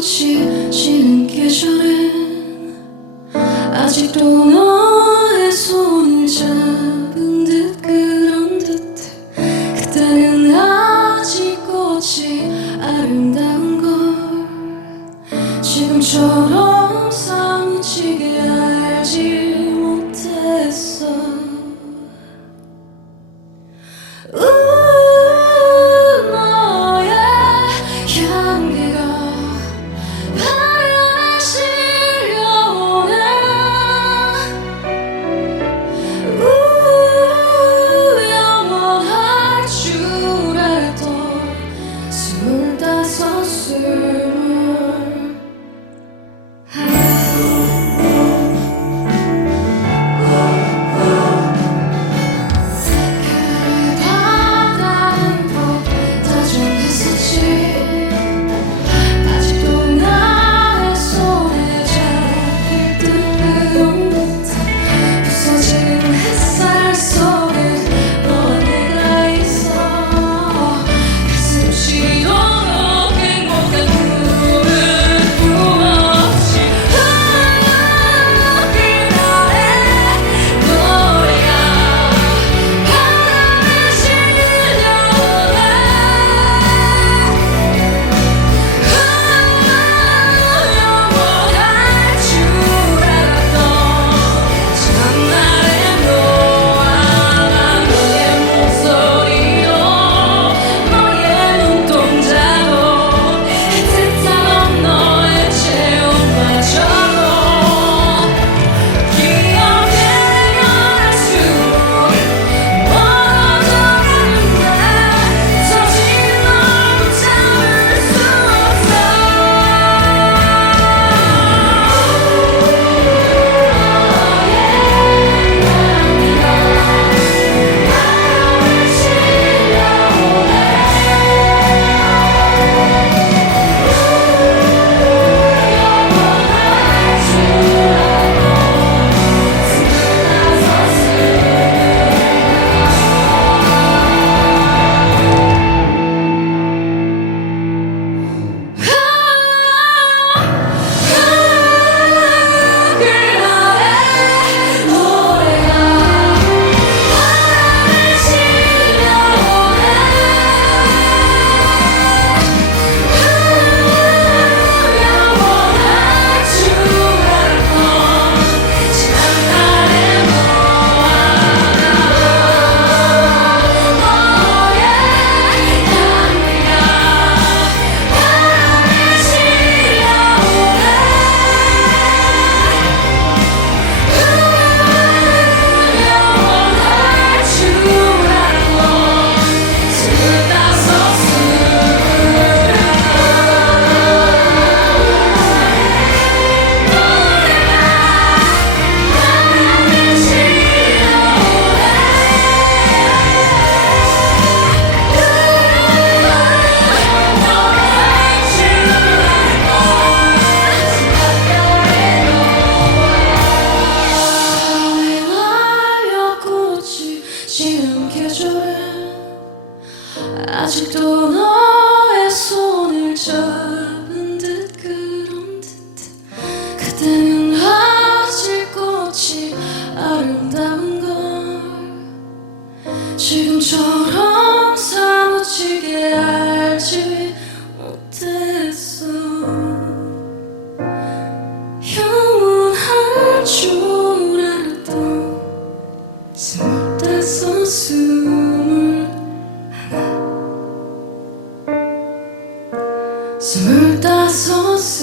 꽃이 지는 계절엔 아직도 너의 손을 잡은 듯 그런 듯해. 그때는 아직 꽃이 아름다운 걸 지금처럼 사무치게 알지. 계절은 아직도 너의 손을 잡은 듯 그런 듯 그때는 스물다섯은